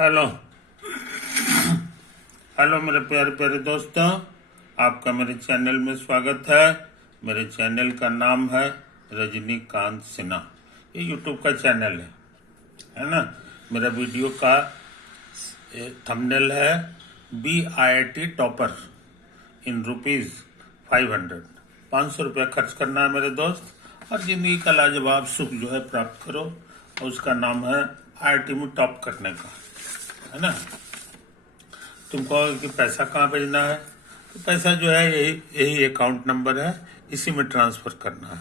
Hello hello मेरे प्यारे प्यारे दोस्तों, आपका मेरे चैनल में स्वागत है। मेरे चैनल का नाम है रजनीकांत सिन्हा। ये यूट्यूब का चैनल है ना। मेरा वीडियो का थंबनेल है BIT टॉपर इन रुपीज़ 500। 500 रुपया खर्च करना है मेरे दोस्त, और ज़िंदगी का लाजवाब सुख जो है प्राप्त करो। और उसका नाम है IIT में टॉप करने का, है ना। तुम कहोगे कि पैसा कहाँ भेजना है, तो पैसा जो है यही यही अकाउंट नंबर है, इसी में ट्रांसफ़र करना है।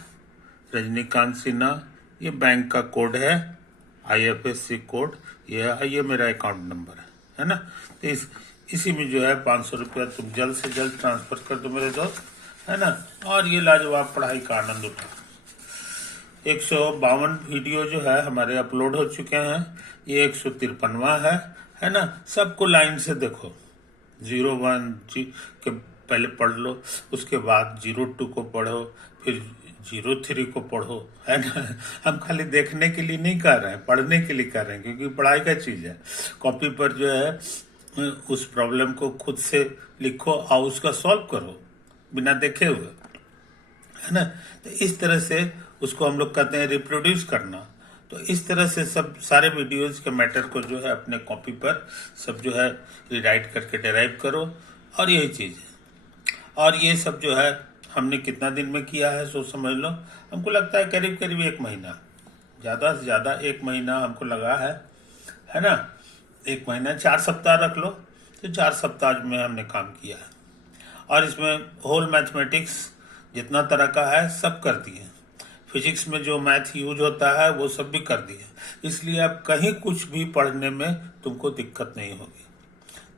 रजनीकांत सिन्हा, ये बैंक का कोड है, IFSC कोड ये मेरा अकाउंट नंबर है ना। तो इसी में जो है 500 रुपया तुम जल्द से जल्द ट्रांसफ़र कर दो मेरे दोस्त, है ना। और ये लाजवाब पढ़ाई का आनंद उठा। 152 वीडियो जो है हमारे अपलोड हो चुके हैं, ये 153वां है ना। सबको लाइन से देखो। 01 के पहले पढ़ लो, उसके बाद 02 को पढ़ो, फिर 03 को पढ़ो, है ना। हम खाली देखने के लिए नहीं कर रहे हैं, पढ़ने के लिए कर रहे हैं, क्योंकि पढ़ाई का चीज़ है। कॉपी पर जो है उस प्रॉब्लम को खुद से लिखो और उसका सॉल्व करो बिना देखे हुए, है ना। तो इस तरह से उसको हम लोग कहते हैं रिप्रोड्यूस करना। तो इस तरह से सब सारे वीडियोस के मैटर को जो है अपने कॉपी पर सब जो है रिराइट करके डेराइव करो, और यही चीज़ है। और ये सब जो है हमने कितना दिन में किया है सो समझ लो। हमको लगता है करीब करीब 1 महीना, ज़्यादा से ज़्यादा 1 महीना हमको लगा है ना। 1 महीना 4 सप्ताह रख लो, तो 4 सप्ताह में हमने काम किया है। और इसमें होल मैथमेटिक्स जितना तरह का है सब कर दिए। फिजिक्स में जो मैथ यूज होता है वो सब भी कर दिए, इसलिए अब कहीं कुछ भी पढ़ने में तुमको दिक्कत नहीं होगी।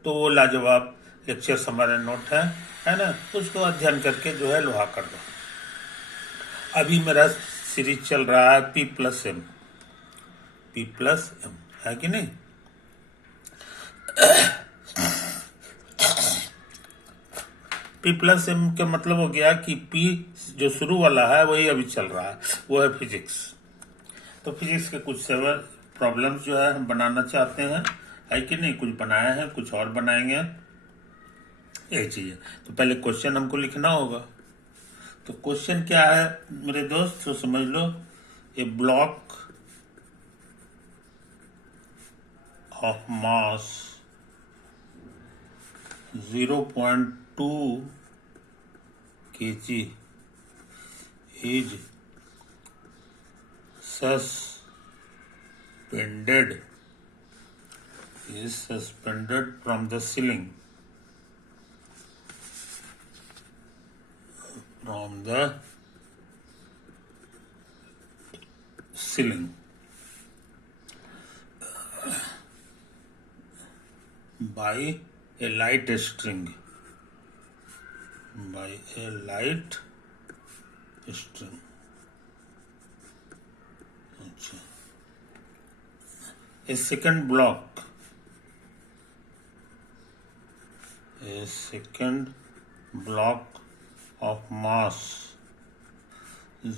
तो वो लाजवाब लेक्चर्स हमारे नोट है ना, उसको अध्ययन करके जो है लोहा कर दो। अभी मेरा सीरीज चल रहा है P+M है कि नहीं। P+M का मतलब हो गया कि P जो शुरू वाला है वही अभी चल रहा है, वो है फिजिक्स। तो फिजिक्स के कुछ सेवर प्रॉब्लम्स जो है हम बनाना चाहते हैं, है कि नहीं। कुछ बनाए हैं, कुछ और बनाएंगे, यही चीज़ है। तो पहले क्वेश्चन हमको लिखना होगा। तो क्वेश्चन क्या है मेरे दोस्त, तो समझ लो। A block of mass 0.2 kg is suspended from the ceiling, by a light string. अच्छा। A second block of mass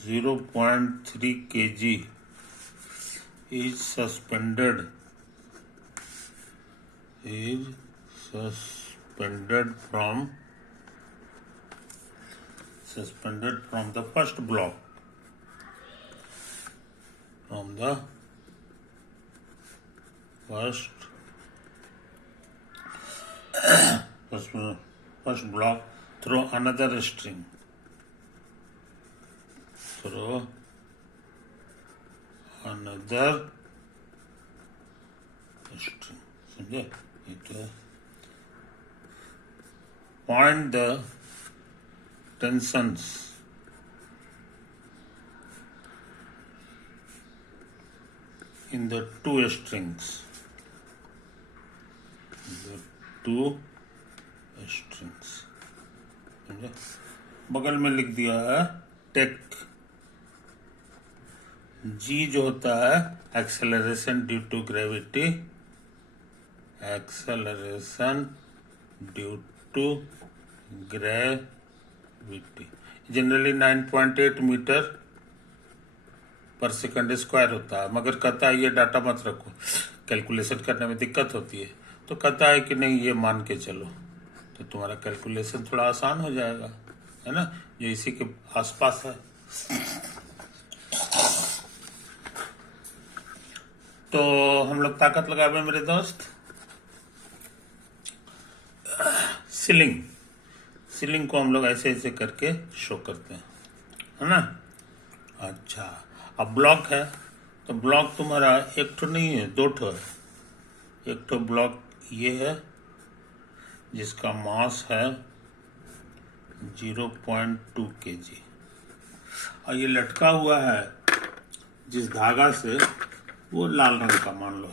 0.3 kg is suspended from the first block, first block through another string, समझे। Point the tensions in the two strings. समझे। बगल में लिख दिया है take. G जो होता है acceleration due to gravity, generally 9.8 metre पर सेकंड स्क्वायर होता है, मगर कहता है ये डाटा मत रखो, कैलकुलेशन करने में दिक्कत होती है, तो कहता है कि नहीं ये मान के चलो, तो तुम्हारा कैलकुलेशन थोड़ा आसान हो जाएगा, है ना, जो इसी के आसपास है। तो हम लोग ताकत लगावे मेरे दोस्त। सीलिंग को हम लोग ऐसे ऐसे करके शो करते हैं, है ना। अच्छा, अब ब्लॉक है, तो ब्लॉक तुम्हारा एक ठो नहीं है, दो ठो है। एक ठो ब्लॉक ये है जिसका मास है 0.2 kg, और ये लटका हुआ है जिस धागा से, वो लाल रंग का मान लो,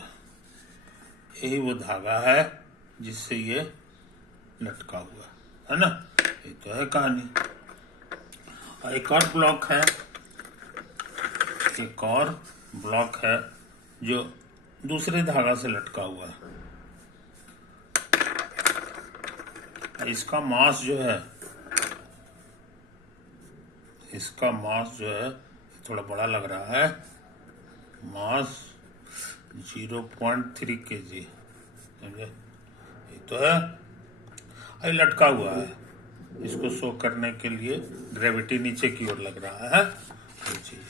यही वो धागा है जिससे ये लटका हुआ है ना। ये तो है कहानी। और एक और ब्लॉक है जो दूसरे धागा से लटका हुआ है। इसका मास जो है थोड़ा बड़ा लग रहा है, मास 0.3 kg, समझे। ये तो है, ये लटका हुआ है, इसको शो करने के लिए ग्रेविटी नीचे की ओर लग रहा है, ये चीज।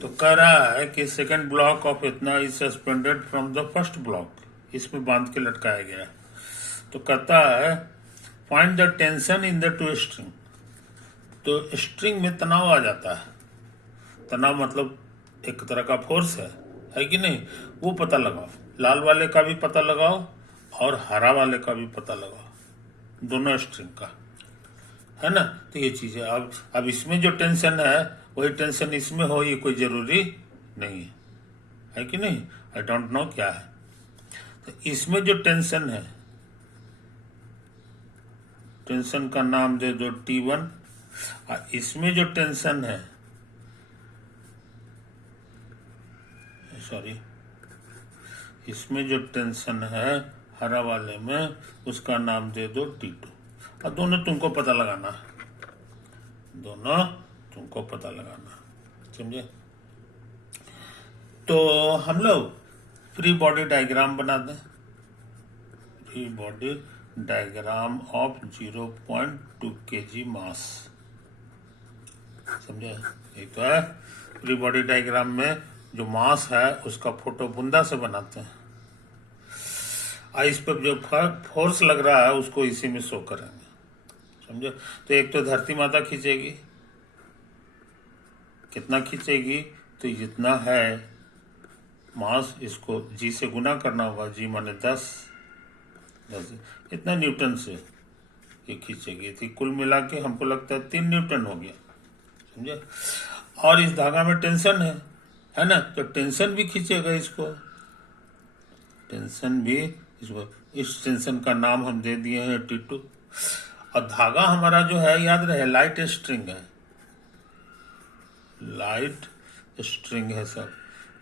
तो कह रहा है कि सेकेंड ब्लॉक ऑफ इतना is suspended from the first block, इसमें बांध के लटकाया गया। तो कहता है find the tension in the two string. तो स्ट्रिंग में तनाव आ जाता है, तनाव मतलब एक तरह का फोर्स है कि नहीं, वो पता लगाओ। लाल वाले का भी पता लगाओ और हरा वाले का भी पता लगाओ, दोनों स्ट्रिंग का, है ना। तो ये चीज है। अब इसमें जो टेंशन है वही टेंशन इसमें हो, ये कोई जरूरी नहीं है कि नहीं। आई डोंट नो क्या है। तो इसमें जो टेंशन है, टेंशन का नाम दे दो T1, और इसमें जो टेंशन है, इसमें जो टेंशन है हरा वाले में, उसका नाम दे दो T2। और दोनों तुमको पता लगाना, समझे। तो हम लोग फ्री बॉडी डायग्राम बना दें, free body diagram of 0.2 kg मास, समझे। एक तो है फ्री बॉडी डायग्राम में जो मास है उसका फोटो बुंदा से बनाते हैं, और इस पर जो फोर्स लग रहा है उसको इसी में शो करेंगे, समझे। तो एक तो धरती माता खींचेगी, कितना खींचेगी, तो जितना है मास, इसको जी से गुना करना होगा, जी माने 10 इतना न्यूटन से ये खींचेगी। थी कुल मिला के हमको लगता है 3 न्यूटन हो गया, समझे। और इस धागा में टेंशन है ना, तो टेंशन भी खींचेगा इसको, टेंशन भी इसको। इस टेंशन का नाम हम दे दिए हैं T2। और धागा हमारा जो है, याद रहे, लाइट स्ट्रिंग है, लाइट स्ट्रिंग है सब।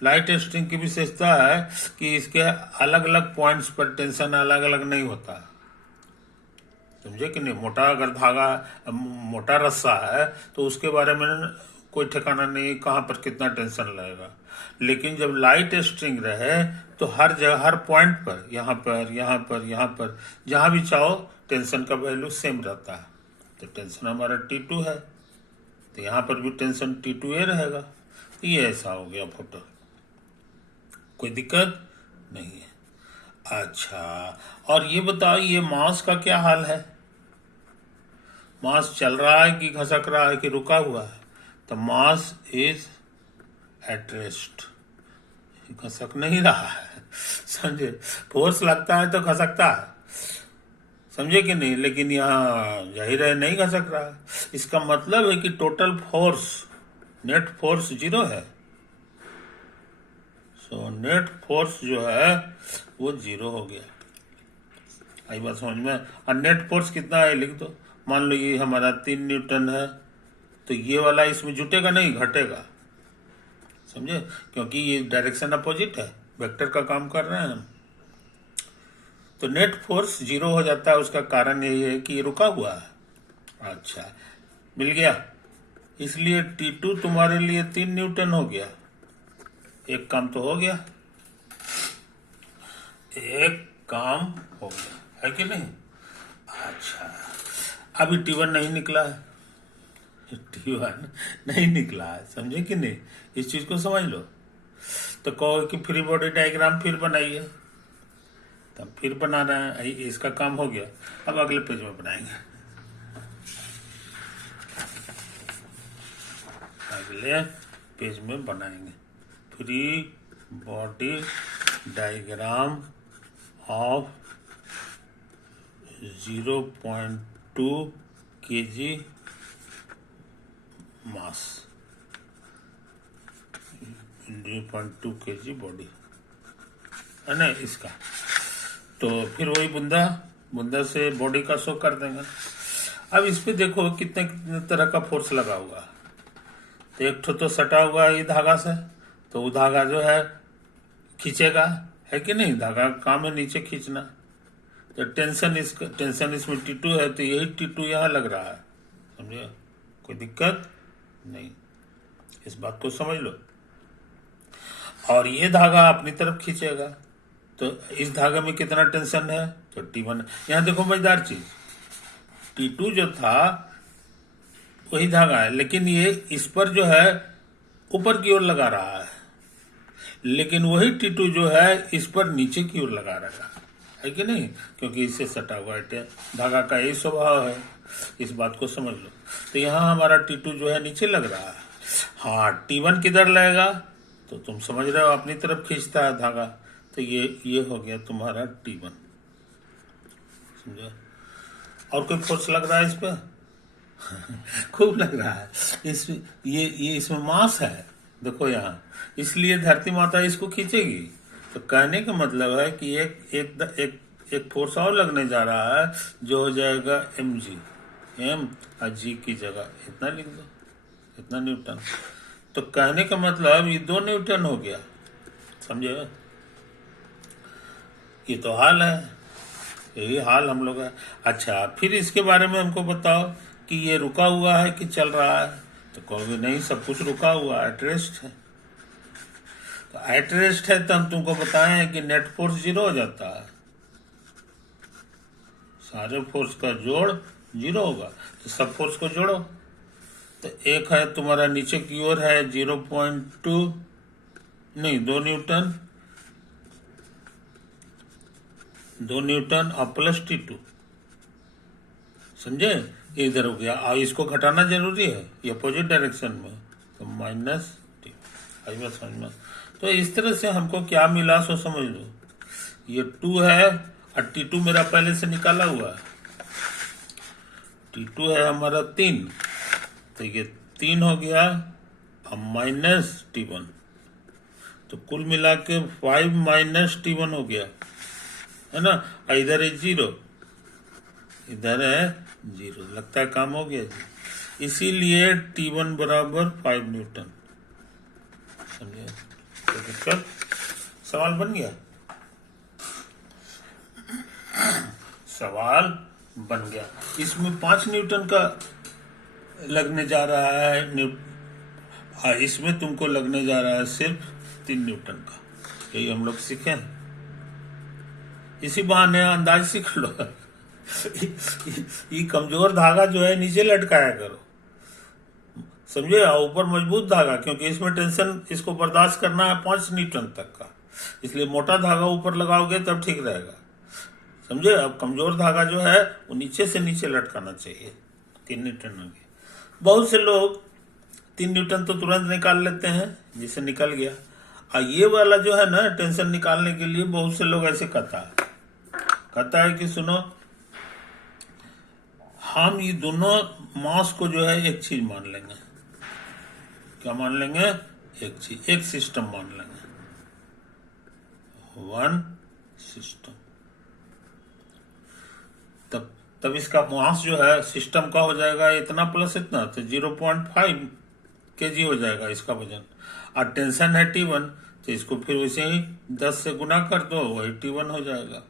लाइट स्ट्रिंग की विशेषता है कि इसके अलग अलग पॉइंट्स पर टेंशन अलग अलग नहीं होता, समझे कि नहीं। मोटा अगर धागा, मोटा रस्सा है तो उसके बारे में कोई ठिकाना नहीं कहाँ पर कितना टेंशन लगेगा। लेकिन जब लाइट स्ट्रिंग रहे तो हर जगह, हर पॉइंट पर, यहाँ पर जहाँ भी चाहो टेंशन का वैल्यू सेम रहता है। तो टेंशन हमारा T2 है, तो यहाँ पर भी टेंशन T2A रहेगा। तो ये ऐसा हो गया फोटो, कोई दिक्कत नहीं है। अच्छा, और ये बताओ ये मास का क्या हाल है, मास चल रहा है कि खसक रहा है कि रुका हुआ है। तो मास इज एट रेस्ट, खसक नहीं रहा है, समझे। फोर्स लगता है तो खसकता है, समझे कि नहीं। लेकिन यहाँ जाहिर है नहीं खसक रहा। इसका मतलब है कि टोटल फोर्स, नेट फोर्स 0 है। सो नेट फोर्स जो है वो 0 हो गया। आई बात समझ में। और नेट फोर्स कितना है लिख दो। मान लो ये हमारा 3 न्यूटन है, तो ये वाला इसमें जुटेगा नहीं, घटेगा, समझे, क्योंकि ये डायरेक्शन अपोजिट है, वेक्टर का काम कर रहे हैं हम। तो नेट फोर्स 0 हो जाता है। उसका कारण यही है कि ये रुका हुआ है। अच्छा, मिल गया। इसलिए T2 तुम्हारे लिए 3 न्यूटन हो गया। एक काम तो हो गया, एक काम हो गया है कि नहीं। अच्छा, अभी T1 नहीं निकला है, T1 नहीं निकला है, समझे कि नहीं, इस चीज को समझ लो। तो कहो कि फ्री बॉडी डायग्राम फिर बनाइए, तब फिर बना रहे हैं, इसका काम हो गया। अब अगले पेज में बनाएंगे, अगले पेज में बनाएंगे free body diagram of 0.2 kg mass, 0.2 kg body है ना इसका। तो फिर वही बुंदा से बॉडी का शो कर देंगे। अब इस पे देखो कितने कितने तरह का फोर्स लगा हुआ है। तो एक तो सटा हुआ है ये धागा से, तो वो धागा जो है खींचेगा, है कि नहीं, धागा का काम है नीचे खींचना। तो टेंशन इसमें T2 है, तो यही T2 यहाँ लग रहा है, समझे, कोई दिक्कत नहीं, इस बात को समझ लो। और ये धागा अपनी तरफ खींचेगा, तो इस धागे में कितना टेंशन है, तो T1। यहाँ देखो मजेदार चीज, T2 जो था वही धागा है, लेकिन ये इस पर जो है ऊपर की ओर लगा रहा है, लेकिन वही T2 जो है इस पर नीचे की ओर लगा रहा है कि नहीं, क्योंकि इससे सटा हुआ है, धागा का यही स्वभाव है, इस बात को समझ लो। तो यहाँ हमारा T2 जो है नीचे लग रहा है। हाँ, T1 किधर लगेगा, तो तुम समझ रहे हो अपनी तरफ खींचता है धागा, तो ये हो गया तुम्हारा T1, समझो। और कोई फोर्स लग रहा है इस पर खूब लग रहा है, ये इसमें मास है, देखो यहाँ, इसलिए धरती माता इसको खींचेगी। तो कहने का मतलब है कि एक फोर्स और लगने जा रहा है, जो हो जाएगा mg, m और g की जगह इतना लिख दो, इतना न्यूटन। तो कहने का मतलब ये 2 न्यूटन हो गया, समझे। ये तो हाल है, यही हाल हम लोग है। अच्छा, फिर इसके बारे में हमको बताओ कि ये रुका हुआ है कि चल रहा है, तो कहोगे नहीं, सब कुछ रुका हुआ है, एट रेस्ट है। तो एट रेस्ट है तो हम तुमको बताएं कि नेट फोर्स 0 हो जाता है, सारे फोर्स का जोड़ 0 होगा। तो सब फोर्स को जोड़ो, तो एक है तुम्हारा नीचे की ओर है 0.2 नहीं 2 न्यूटन और प्लस T2, समझे, ये इधर हो गया। और इसको घटाना जरूरी है, ये अपोजिट डायरेक्शन में, तो माइनस T, समझ में। तो इस तरह से हमको क्या मिला सो समझ लो, ये 2 है और T2 मेरा पहले से निकाला हुआ है, T2 है हमारा 3, तो ये 3 हो गया और माइनस T1, तो कुल मिला के 5 माइनस T1 हो गया, है ना। इधर है 0, इधर है 0, लगता है काम हो गया जी। इसीलिए T1 बराबर 5 न्यूटन, समझे। तो दिक्कत सवाल बन गया, सवाल बन गया। इसमें 5 न्यूटन का लगने जा रहा है, इसमें तुमको लगने जा रहा है सिर्फ 3 न्यूटन का, यही हम लोग सीखे। इसी बहाने अंदाज सीख लो ये कमजोर धागा जो है नीचे लटकाया करो, समझे, और ऊपर मजबूत धागा, क्योंकि इसमें टेंशन इसको बर्दाश्त करना है 5 न्यूटन तक का, इसलिए मोटा धागा ऊपर लगाओगे तब ठीक रहेगा, समझे। अब कमजोर धागा जो है वो नीचे से नीचे लटकाना चाहिए, 3 न्यूटन हो गया। बहुत से लोग 3 न्यूटन तो तुरंत निकाल लेते हैं, जिसे निकल गया। और ये वाला जो है ना, टेंशन निकालने के लिए बहुत से लोग ऐसे कहता है कि सुनो, हम ये दोनों मास को जो है एक चीज मान लेंगे। क्या मान लेंगे, एक चीज, एक सिस्टम मान लेंगे, 1 सिस्टम। तब इसका मास जो है सिस्टम का हो जाएगा इतना प्लस इतना, तो 0.5 kg हो जाएगा इसका वजन। और टेंशन है T1, तो इसको फिर वैसे ही 10 से गुना कर दो, वही T1 हो जाएगा।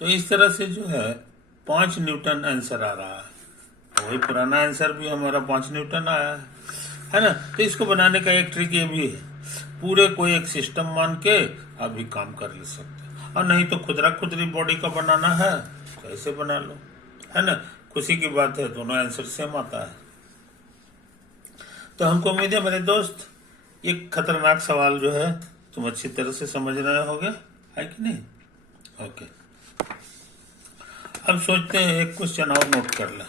तो इस तरह से जो है 5 न्यूटन आंसर आ रहा है, वही पुराना आंसर भी हमारा 5 न्यूटन आया है ना। तो इसको बनाने का एक ट्रिक ये भी है पूरे को एक सिस्टम मान के आप भी काम कर ले सकते हैं। और नहीं तो खुदरा खुदरी बॉडी का बनाना है तो ऐसे बना लो, है ना। खुशी की बात है दोनों आंसर सेम आता है। तो हमको उम्मीद है मेरे दोस्त एक खतरनाक सवाल जो है तुम अच्छी तरह से समझ रहे होगे, है कि नहीं। ओके, अब सोचते हैं एक क्वेश्चन और नोट कर ले।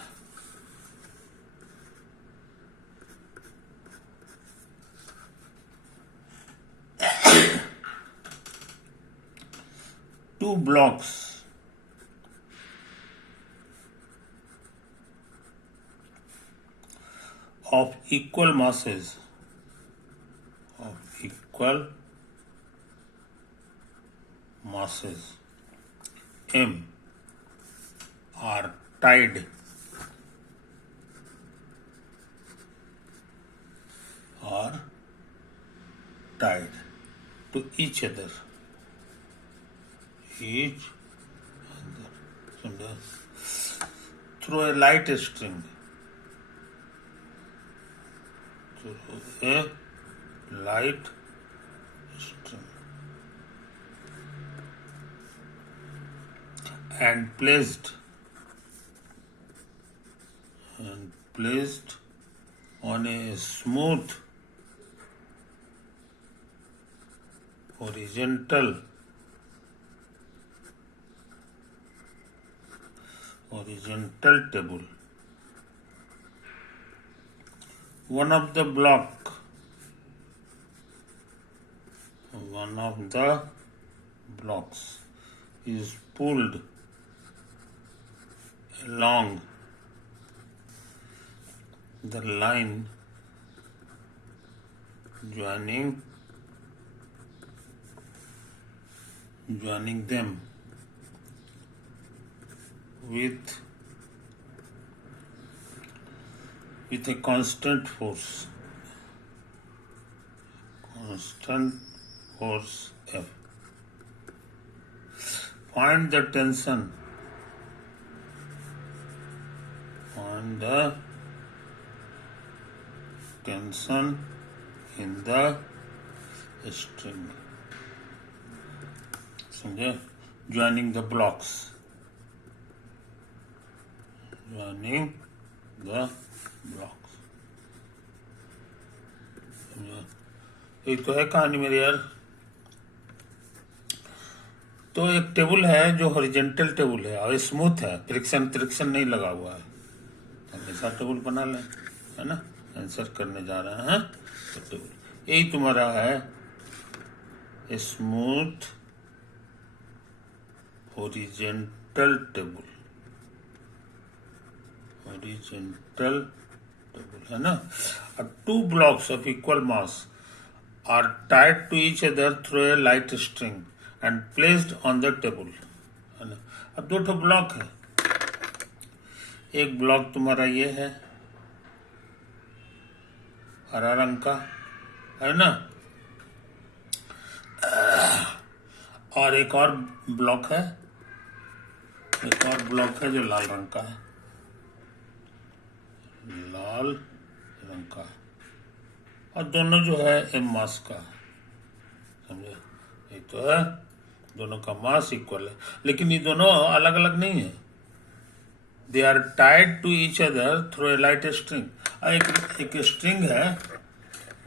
Two blocks of equal masses M are tied to each other through a light string. And placed on a smooth horizontal table. One of the blocks is pulled along the line joining them with a constant force F. Find the tension in the string. समझे? Joining the blocks. एक तो है कहानी मेरी यार। तो एक table है जो हॉरिजॉन्टल टेबल है और स्मूथ है, फ्रिक्शन नहीं लगा हुआ है। ऐसा टेबल बना लें, है ना। आंसर करने जा रहे हैं तो टेबल यही तुम्हारा है, स्मूथ हॉरिजॉन्टल टेबल है ना। Two blocks of equal mass are tied to each other through a light string and placed on the table. अब दो ठो ब्लॉक है। एक ब्लॉक तुम्हारा ये है हरा रंग का, है ना, और एक और ब्लॉक है जो लाल रंग का है, और दोनों जो है एम मास का, समझे। ये तो है दोनों का मास इक्वल है, लेकिन ये दोनों अलग अलग नहीं है। They are tied to each other through a light string. एक स्ट्रिंग है,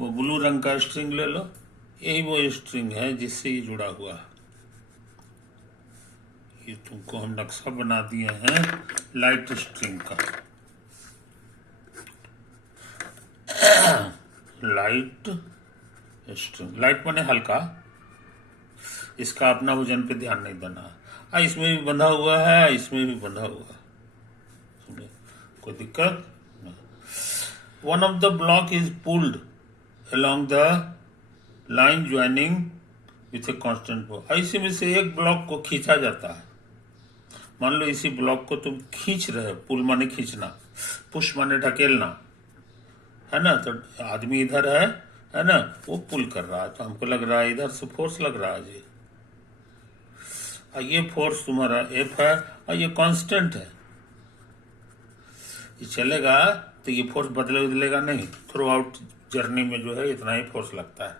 वो ब्लू रंग का स्ट्रिंग ले लो, यही वो स्ट्रिंग है जिससे ये जुड़ा हुआ है। ये तुमको हम नक्शा बना दिए हैं लाइट स्ट्रिंग का। लाइट स्ट्रिंग, लाइट माने हल्का, इसका अपना वजन पे ध्यान नहीं देना। इसमें भी बंधा हुआ है, इसमें भी बंधा हुआ है, समझे, कोई दिक्कत नहीं। One of the block is pulled along the line joining with a constant force. इसी में से एक ब्लॉक को खींचा जाता है। मान लो इसी ब्लॉक को तुम खींच रहे, पुल माने खींचना, पुश माने ढकेलना, है ना। तो आदमी इधर है ना, वो पुल कर रहा है, तो हमको लग रहा है इधर से फोर्स लग रहा है जी। ये फोर्स तुम्हारा एफ है और ये कांस्टेंट है, ये चलेगा तो ये फोर्स बदलेगा नहीं, थ्रू आउट जर्नी में जो है इतना ही फोर्स लगता है।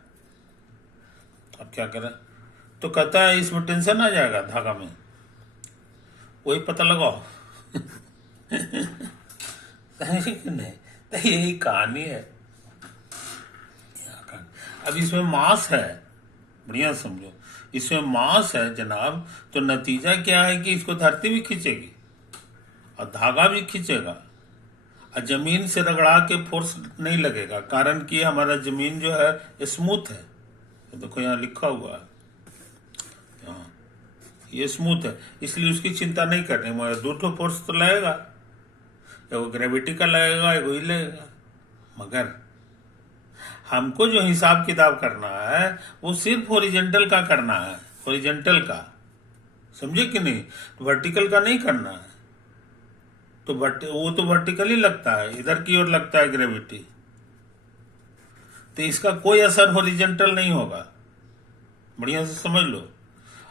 अब क्या करें? तो कहता है इसमें टेंशन आ जाएगा धागा में, वही पता लगाओ। समझे कि नहीं? तो यही कहानी है। अब इसमें मास है, बढ़िया समझो, इसमें मास है जनाब, तो नतीजा क्या है कि इसको धरती भी खींचेगी और धागा भी खींचेगा, और जमीन से रगड़ा के फोर्स नहीं लगेगा, कारण कि हमारा जमीन जो है स्मूथ है। तो देखो यहाँ लिखा हुआ है, हाँ, ये स्मूथ है, इसलिए उसकी चिंता नहीं करनी। मगर दो ठो फोर्स तो लगेगा, एगो ग्रेविटी का लगेगा, एगो ही लगेगा। मगर हमको जो हिसाब किताब करना है वो सिर्फ हॉरिजॉन्टल का करना है, हॉरिजॉन्टल का, समझे कि नहीं? वर्टिकल का नहीं करना है। तो वो तो वर्टिकली लगता है, इधर की ओर लगता है ग्रेविटी, तो इसका कोई असर हॉरिजॉन्टल नहीं होगा। बढ़िया से समझ लो।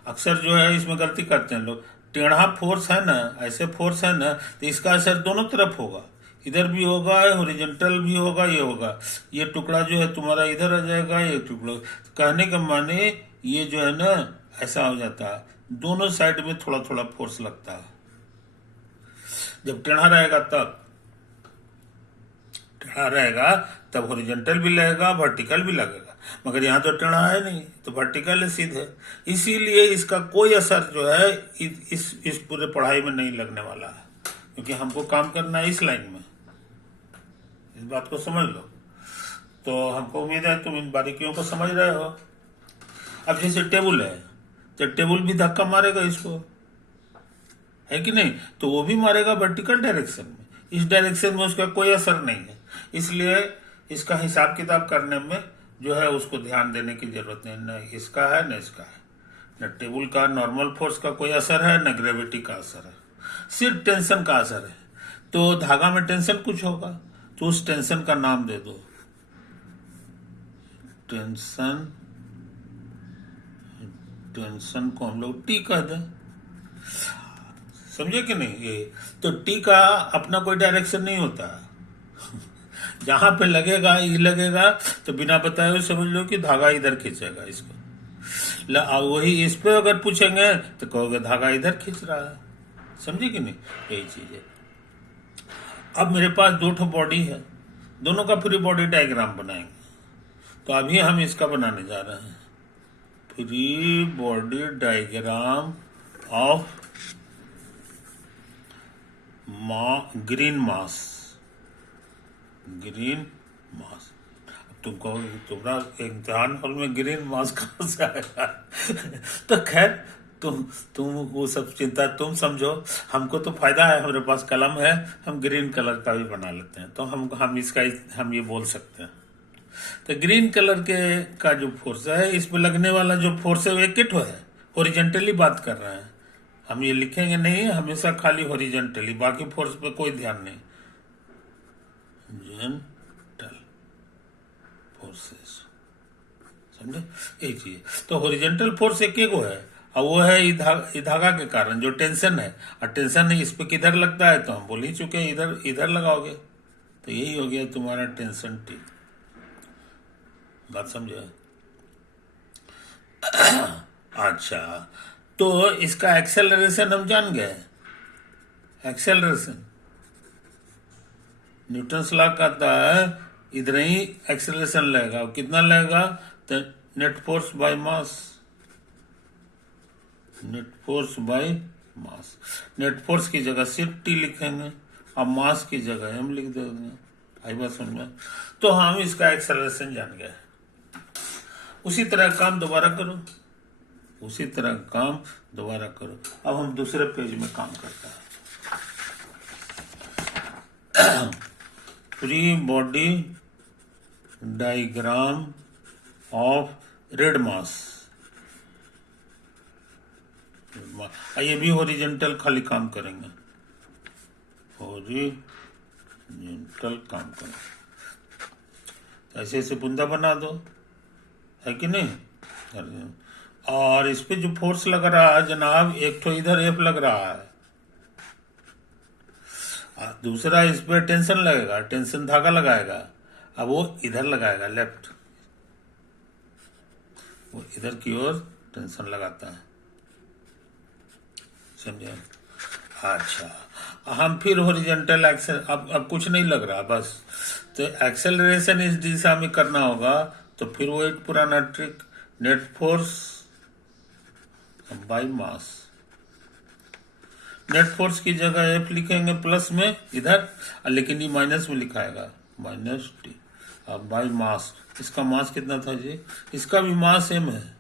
अक्सर जो है इसमें गलती करते हैं लोग, टेढ़ा फोर्स है ना, ऐसे फोर्स है ना, तो इसका असर दोनों तरफ होगा, इधर भी होगा, हॉरिजॉन्टल भी होगा, ये होगा, ये टुकड़ा जो है तुम्हारा इधर आ जाएगा, ये टुकड़ा। कहने का माने ये जो है ना ऐसा हो जाता है, दोनों साइड में थोड़ा थोड़ा फोर्स लगता है। जब टेढ़ा रहेगा तब, टेढ़ा रहेगा तब हॉरिजॉन्टल भी लगेगा, वर्टिकल भी लगेगा। मगर यहाँ तो टेढ़ा है नहीं, तो वर्टिकल है सीधे, इसीलिए इसका कोई असर जो है इस पूरे पढ़ाई में नहीं लगने वाला है, क्योंकि हमको काम करना है इस लाइन में। इस बात को समझ लो। तो हमको उम्मीद है तुम इन बारीकियों को समझ रहे हो। अब जैसे टेबल है, तो टेबल भी धक्का मारेगा इसको, है कि नहीं? तो वो भी मारेगा वर्टिकल डायरेक्शन में, इस डायरेक्शन में उसका कोई असर नहीं है। इसलिए इसका हिसाब किताब करने में जो है उसको ध्यान देने की जरूरत नहीं, न इसका है न इसका है, न टेबल का नॉर्मल फोर्स का कोई असर है, न ग्रेविटी का असर है, सिर्फ टेंशन का असर है। तो धागा में टेंशन कुछ होगा, तो उस टेंशन का नाम दे दो टेंशन। टेंशन को हम लोग टी कह दें, समझे कि नहीं? ये तो टी का अपना कोई डायरेक्शन नहीं होता, जहां पे लगेगा ये लगेगा, तो बिना बताए हुए समझ लो कि धागा इधर खींचेगा इसको। वही इस पे अगर पूछेंगे तो कहोगे धागा इधर खींच रहा है, समझे कि नहीं? यही चीज है। अब मेरे पास दो ठो बॉडी है, दोनों का फ्री बॉडी डायग्राम बनाएंगे। तो अभी हम इसका बनाने जा रहे हैं, free body diagram of green mass. Green mass, तुम कहोगे तुम्हारा इम्तिहान हॉल में ग्रीन मास कहाँ से आएगा? तो खैर तुम वो सब चिंता तुम समझो, हमको तो फायदा है, हमारे पास कलम है, हम ग्रीन कलर का भी बना लेते हैं। तो हम ये बोल सकते हैं। तो ग्रीन कलर का जो फोर्स है, इसमें लगने वाला जो फोर्स है वो एक किट है, हॉरिजॉन्टली बात कर रहे हैं हम। ये लिखेंगे नहीं हमेशा, खाली हॉरिजॉन्टली, बाकी फोर्स पे कोई ध्यान नहीं। हॉरिजॉन्टल फोर्सेस, समझे? यही चीज। तो हॉरिजॉन्टल फोर्स एक एक है, और वो है धागा के कारण जो टेंशन है, और टेंशन इस पे किधर लगता है तो हम बोल ही चुके हैं, इधर इधर लगाओगे। तो यही हो गया तुम्हारा टेंशन टी। बात समझे? अच्छा, तो इसका एक्सेलरेशन हम जान गए। एक्सेलरेशन न्यूटन लॉ कहता है इधर ही एक्सेलरेशन लगेगा, कितना लगेगा? तो net force by mass, net force by mass. Net force की जगह सिर्फ टी लिखेंगे, और मास की जगह हम लिख देंगे। आई बात समझ में? तो हम इसका एक्सेलरेशन जान गए। उसी तरह काम दोबारा करो, उसी तरह काम दोबारा करो। अब हम दूसरे पेज में काम करते हैं। Free body diagram of red mass. ये भी हॉरिजॉन्टल खाली काम करेंगे, हॉरिजॉन्टल काम करेंगे। ऐसे ऐसे बुंदा बना दो, है कि नहीं? और इस पे जो फोर्स लग रहा है जनाब, एक तो इधर एफ लग रहा है, दूसरा इस पे टेंशन लगेगा, टेंशन धागा लगाएगा, अब वो इधर लगाएगा लेफ्ट, वो इधर की ओर टेंशन लगाता है, समझे। अच्छा, हम फिर हॉरिजॉन्टल एक्सेल, अब कुछ नहीं लग रहा बस, तो एक्सेलरेशन इस दिशा में करना होगा, तो फिर वो एक पुराना trick, net force by mass. Net force की जगह एफ लिखेंगे प्लस में इधर, लेकिन ये माइनस में लिखाएगा, माइनस टी बाय मास। इसका मास कितना था जी, इसका भी मास सेम है,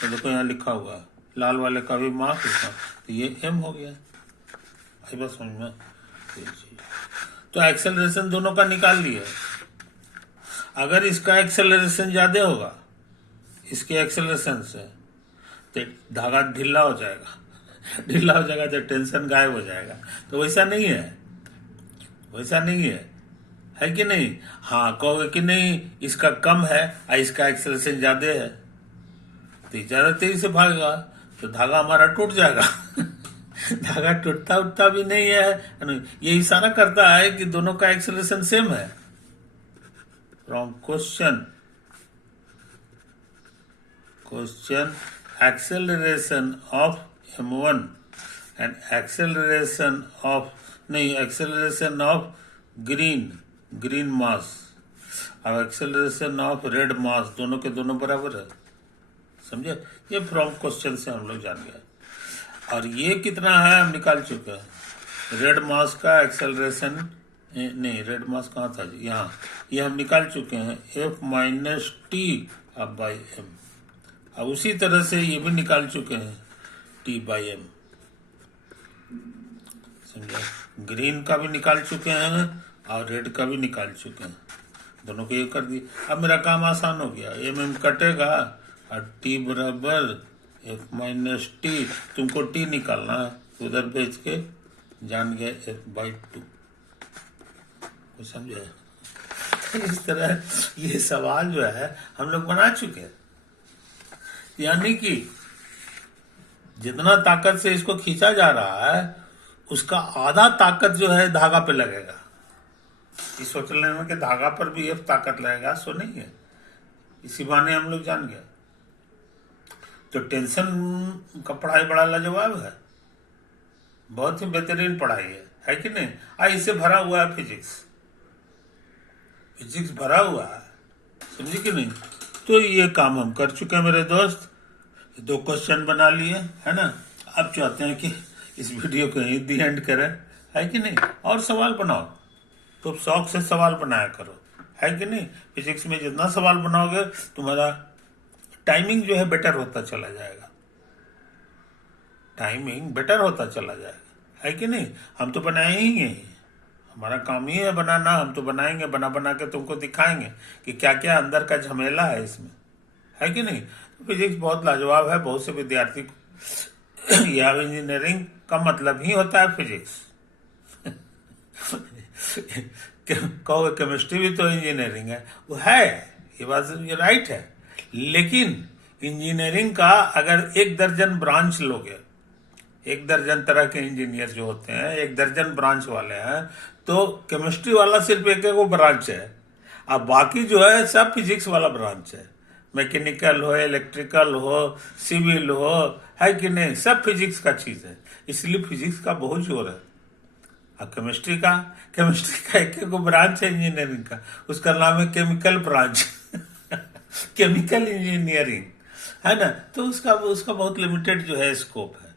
तो देखो यहाँ लिखा हुआ है, लाल वाले का भी मास इसका, तो ये एम हो गया। आई बात समझ में। तो एक्सेलरेशन दोनों का निकाल लिया। अगर इसका एक्सेलरेशन ज्यादा होगा इसके एक्सेलरेशन से, तो धागा ढीला हो जाएगा, ढीला हो जाएगा तो टेंशन गायब हो जाएगा। तो वैसा नहीं है, वैसा नहीं है कि नहीं। हाँ, कहोगे कि नहीं इसका कम है और इसका एक्सेलरेशन ज्यादा है, तो ज्यादा तेजी से भागेगा तो धागा हमारा टूट जाएगा। धागा टूटता उठता भी नहीं है, ये इशारा करता है कि दोनों का एक्सेलरेशन सेम है। From question acceleration of m1 and acceleration of green mass और एक्सेलरेशन ऑफ रेड मास, दोनों के दोनों बराबर है, समझे। ये फ्रॉम क्वेश्चन से हम लोग जान गए। और ये कितना है हम निकाल चुके हैं। रेड मास का एक्सेलरेशन नहीं, रेड मास कहाँ था जी, यहाँ, ये हम निकाल चुके हैं, एफ माइनस टी अब बाई एम। अब उसी तरह से ये भी निकाल चुके हैं, टी बाई एम, समझे। ग्रीन का भी निकाल चुके हैं और रेड का भी निकाल चुके हैं, दोनों को ये कर दिए। अब मेरा काम आसान हो गया, एम कटेगा और टी बराबर एफ माइनस टी, तुमको टी निकालना है, उधर भेज के जान गए एफ बाई 2, समझे। इस तरह ये सवाल जो है हम लोग बना चुके हैं, यानी कि जितना ताकत से इसको खींचा जा रहा है उसका आधा ताकत जो है धागा पे लगेगा। इस सोचने में कि धागा पर भी एफ ताकत लगेगा, सो नहीं है, इसी बहाने हम लोग जान गए। तो टेंशन का पढ़ाई बड़ा लाजवाब है, बहुत ही बेहतरीन पढ़ाई है कि नहीं। इससे भरा हुआ है फिजिक्स भरा हुआ है, समझे कि नहीं। तो ये काम हम कर चुके हैं मेरे दोस्त, 2 क्वेश्चन बना लिए, है ना। अब चाहते हैं कि इस वीडियो को यहीं दी एंड करें, है कि नहीं। और सवाल बनाओ, तो शौक से सवाल बनाया करो, है कि नहीं। फिजिक्स में जितना सवाल बनाओगे तुम्हारा टाइमिंग जो है बेटर होता चला जाएगा, टाइमिंग बेटर होता चला जाएगा, है कि नहीं। हम तो बनाए ही हैं, हमारा काम ही है बनाना, हम तो बनाएंगे, बना बना के तुमको दिखाएंगे कि क्या क्या अंदर का झमेला है इसमें, है कि नहीं। तो फिजिक्स बहुत लाजवाब है, बहुत से विद्यार्थी या इंजीनियरिंग का मतलब ही होता है फिजिक्स। कहोगे केमिस्ट्री भी तो इंजीनियरिंग है, वो है, ये बात ये राइट है। लेकिन इंजीनियरिंग का अगर 1 दर्जन ब्रांच लोगे, 1 दर्जन तरह के इंजीनियर जो होते हैं, 1 दर्जन ब्रांच वाले हैं, तो केमिस्ट्री वाला सिर्फ एक ब्रांच है, अब बाकी जो है सब फिजिक्स वाला ब्रांच है। मैकेनिकल हो, इलेक्ट्रिकल हो, सिविल हो, है कि नहीं, सब फिजिक्स का चीज है। इसलिए फिजिक्स का बहुत जोर है। अब केमिस्ट्री का एक ब्रांच है इंजीनियरिंग का, उसका नाम है केमिकल ब्रांच। केमिकल इंजीनियरिंग, है ना। तो उसका बहुत लिमिटेड जो है स्कोप है,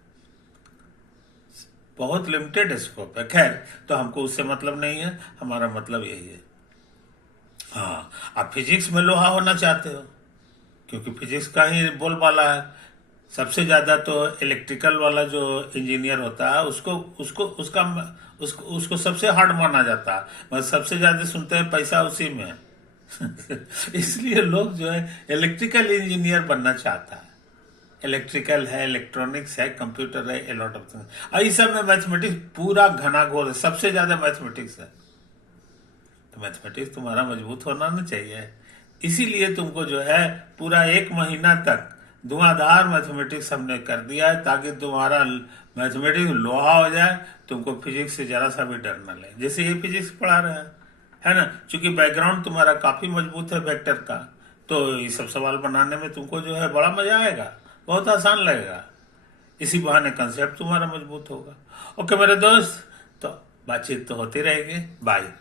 बहुत लिमिटेड स्कोप है। खैर, तो हमको उससे मतलब नहीं है, हमारा मतलब यही है। हाँ, आप फिजिक्स में लोहा होना चाहते हो, क्योंकि फिजिक्स का ही बोलबाला है। सबसे ज्यादा तो इलेक्ट्रिकल वाला जो इंजीनियर होता है उसको सबसे हार्ड माना जाता है, मगर सबसे ज्यादा सुनते हैं पैसा उसी में है। इसलिए लोग जो है इलेक्ट्रिकल इंजीनियर बनना चाहता है। इलेक्ट्रिकल है, इलेक्ट्रॉनिक्स है, कंप्यूटर है, ए लॉट ऑफ थिंग्स। इस सब में मैथमेटिक्स पूरा घनाघोर है, सबसे ज्यादा मैथमेटिक्स है। तो मैथमेटिक्स तुम्हारा मजबूत होना नहीं चाहिए, इसीलिए तुमको जो है पूरा 1 महीना तक धुआंधार मैथमेटिक्स हमने कर दिया है, ताकि तुम्हारा मैथमेटिक्स लोहा हो जाए, तुमको फिजिक्स से जरा सा भी डर न लगे। जैसे ये फिजिक्स पढ़ा रहे हैं, है ना, चूंकि बैकग्राउंड तुम्हारा काफी मजबूत है वेक्टर का, तो तो ये सब सवाल बनाने में तुमको जो है बड़ा मजा आएगा, बहुत आसान लगेगा। इसी बहाने कंसेप्ट तुम्हारा मजबूत होगा। ओके मेरे दोस्त, तो बातचीत तो होती रहेगी। बाय।